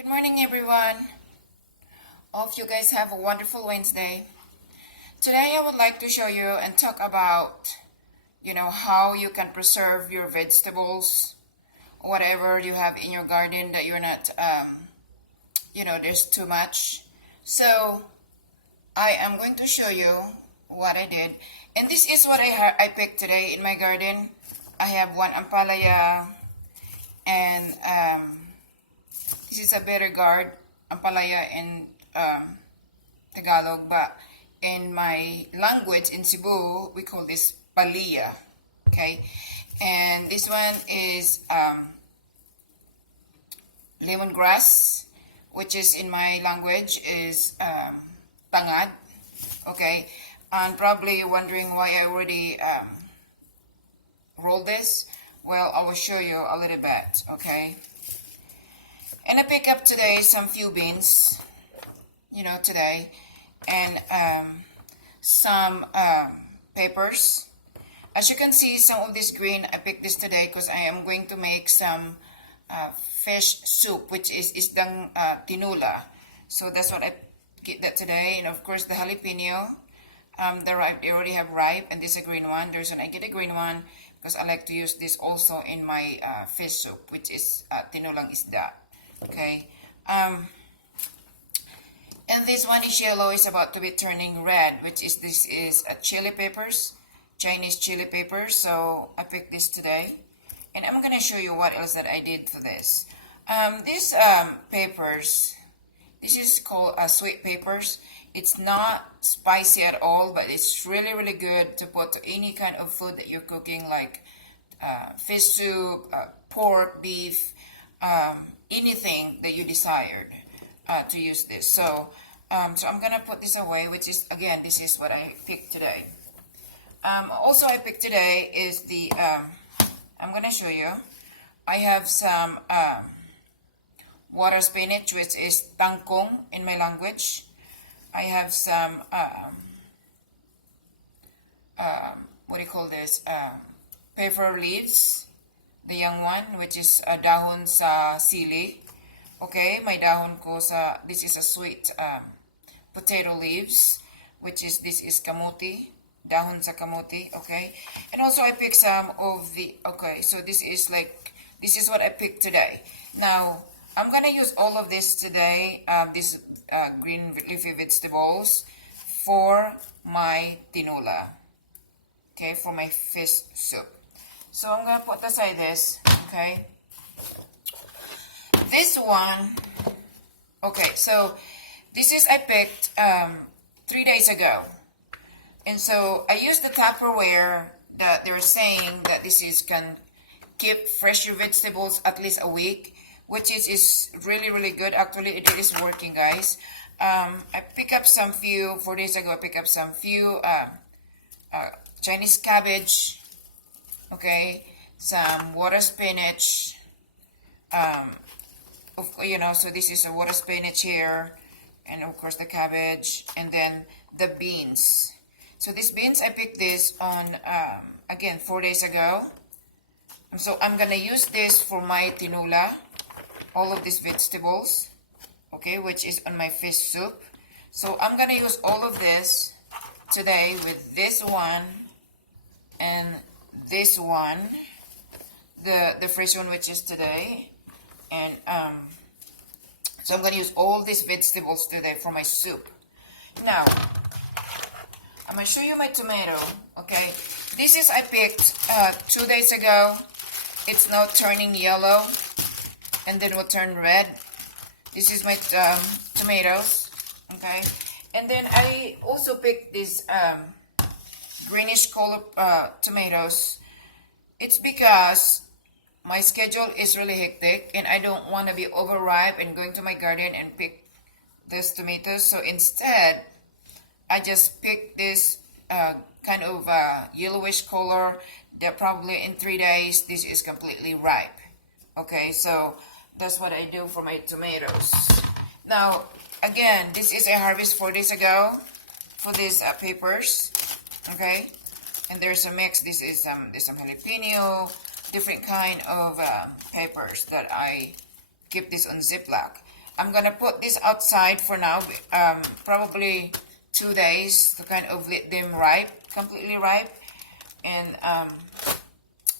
Good morning, everyone. Hope you guys have a wonderful Wednesday. Today, I would like to show you and talk about, how you can preserve your vegetables, whatever you have in your garden that you're not, there's too much. So, I am going to show you what I did. And this is what I picked today in my garden. I have one ampalaya and this is a better guard, ampalaya in Tagalog, but in my language in Cebu, we call this palia, okay? And this one is lemongrass, which is in my language is tangad, okay? And probably wondering why I already rolled this. Well, I will show you a little bit, okay? And I pick up today some few beans, today, and some peppers. As you can see, some of this green, I picked this today because I am going to make some fish soup, which is isdang tinula. So that's what I get that today. And of course, the jalapeno, the ripe, they already have ripe, and this is a green one. There's I get a green one because I like to use this also in my fish soup, which is tinulang isda. Okay, and this one is yellow, is about to be turning red, which is this is chili peppers, Chinese chili peppers. So I picked this today, and I'm gonna show you what else that I did for this. These peppers, this is called sweet peppers. It's not spicy at all, but it's really really good to put to any kind of food that you're cooking, like fish soup, pork, beef. Anything that you desired to use this. So I'm gonna put this away, which is again, this is what I picked today. Also, I picked today is the I'm gonna show you. I have some water spinach, which is tangkong in my language. I have some what do you call this? Pepper leaves. The young one, which is dahon sa sili. Okay, may dahon ko sa, this is a sweet potato leaves, which is, this is kamuti, dahon sa kamuti, okay? And also I picked some of the, okay, so this is what I picked today. Now, I'm gonna use all of this today, these green leafy vegetables, for my tinula, okay, for my fish soup. So I'm gonna put aside this, okay? This one, okay, so this is I picked 3 days ago. And so I used the Tupperware that they're saying that this is can keep fresh vegetables at least a week, which is really, really good. Actually, it is working, guys. I picked up some few, 4 days ago, I picked up some few Chinese cabbage, okay, some water spinach, so this is a water spinach here, and of course the cabbage, and then the beans. So these beans, I picked this on, again, 4 days ago. So I'm gonna use this for my tinula, all of these vegetables, okay, which is on my fish soup. So I'm gonna use all of this today with this one and this one, the fresh one, which is today, and so I'm gonna use all these vegetables today for my soup. Now I'm gonna show you my tomato. Okay, this is I picked 2 days ago. It's now turning yellow and then will turn red. This is my tomatoes. Okay, and then I also picked this greenish color tomatoes. It's because my schedule is really hectic and I don't want to be overripe and going to my garden and pick these tomatoes. So instead, I just picked this kind of yellowish color that probably in 3 days, this is completely ripe. Okay, so that's what I do for my tomatoes. Now, again, this is a harvest 4 days ago for these peppers. Okay, and there's a mix. This is there's some jalapeno, different kind of peppers that I keep this on Ziploc. I'm gonna put this outside for now, probably 2 days to kind of let them ripe, completely ripe. And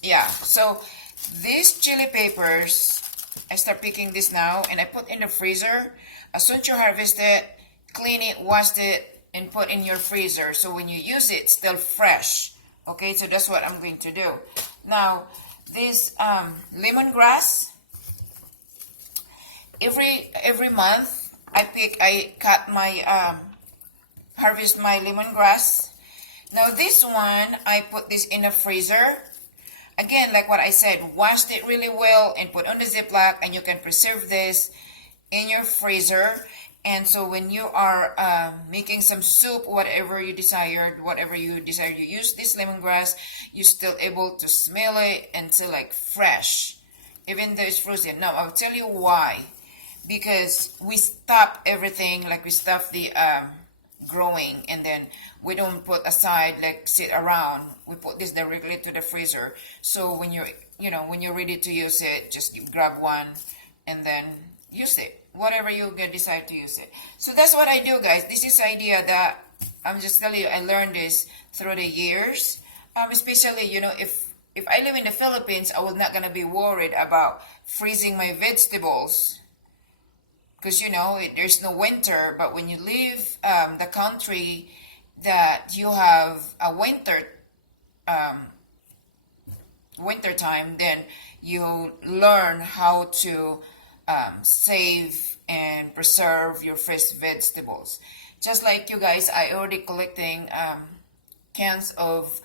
yeah, so these chili peppers, I start picking this now and I put in the freezer. As soon as you harvest it, clean it, wash it, and put in your freezer. So when you use it, it's still fresh. Okay, so that's what I'm going to do. Now, this lemongrass, every month I cut my harvest my lemongrass. Now this one, I put this in a freezer. Again, like what I said, wash it really well and put on the Ziploc, and you can preserve this in your freezer. And so when you are making some soup, whatever you desire to use this lemongrass, you're still able to smell it and still like fresh, even though it's frozen. Now I'll tell you why. Because we stop everything, like we stop the growing, and then we don't put aside, like sit around. We put this directly to the freezer. So when you're ready to use it, just grab one and then use it. Whatever you decide to use it. So that's what I do, guys. This is idea that I'm just telling you, I learned this through the years. Especially, if I live in the Philippines, I was not gonna be worried about freezing my vegetables. Because there's no winter. But when you leave the country that you have a winter time, then you learn how to save and preserve your fresh vegetables. Just like you guys, I already collecting cans of,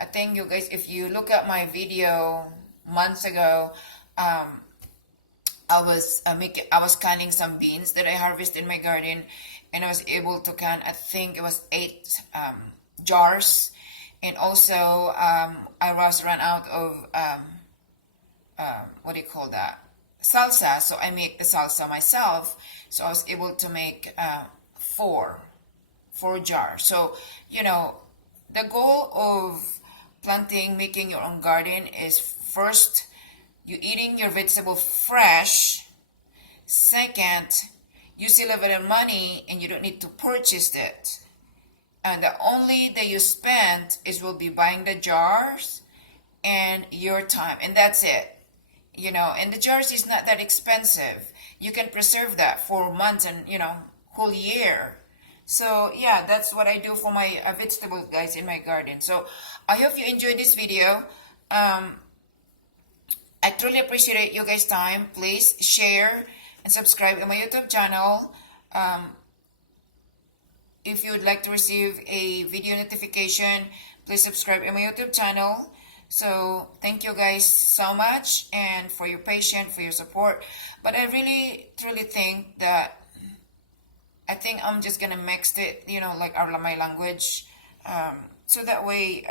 I think you guys, if you look at my video months ago, I was canning some beans that I harvested in my garden, and I was able to can, I think it was 8 jars. And also I was run out of what do you call that, salsa, so I make the salsa myself. So I was able to make 4 jars. So the goal of making your own garden is, first, you eating your vegetable fresh. Second, you still have a little money and you don't need to purchase it. And the only that you spend will be buying the jars and your time, and that's it. And the jars is not that expensive. You can preserve that for months and whole year. So yeah, that's what I do for my vegetables, guys, in my garden. So I hope you enjoyed this video. I truly appreciate you guys' time. Please share and subscribe to my YouTube channel. If you would like to receive a video notification, please subscribe to my YouTube channel. So thank you guys so much, and for your patience, for your support. But I really truly think that I'm just gonna mix it, like my language, so that way,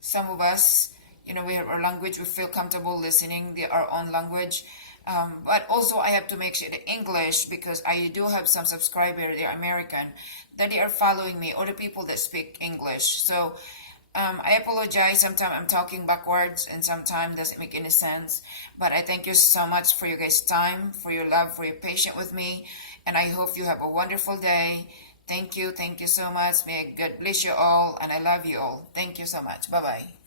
some of us, we have our language, we feel comfortable listening our own language. But also I have to make sure the English, because I do have some subscribers, they're American, that they are following me, or the people that speak English. So I apologize, sometimes I'm talking backwards and sometimes doesn't make any sense. But I thank you so much for your guys' time, for your love, for your patience with me. And I hope you have a wonderful day. Thank you so much. May God bless you all, and I love you all. Thank you so much. Bye-bye.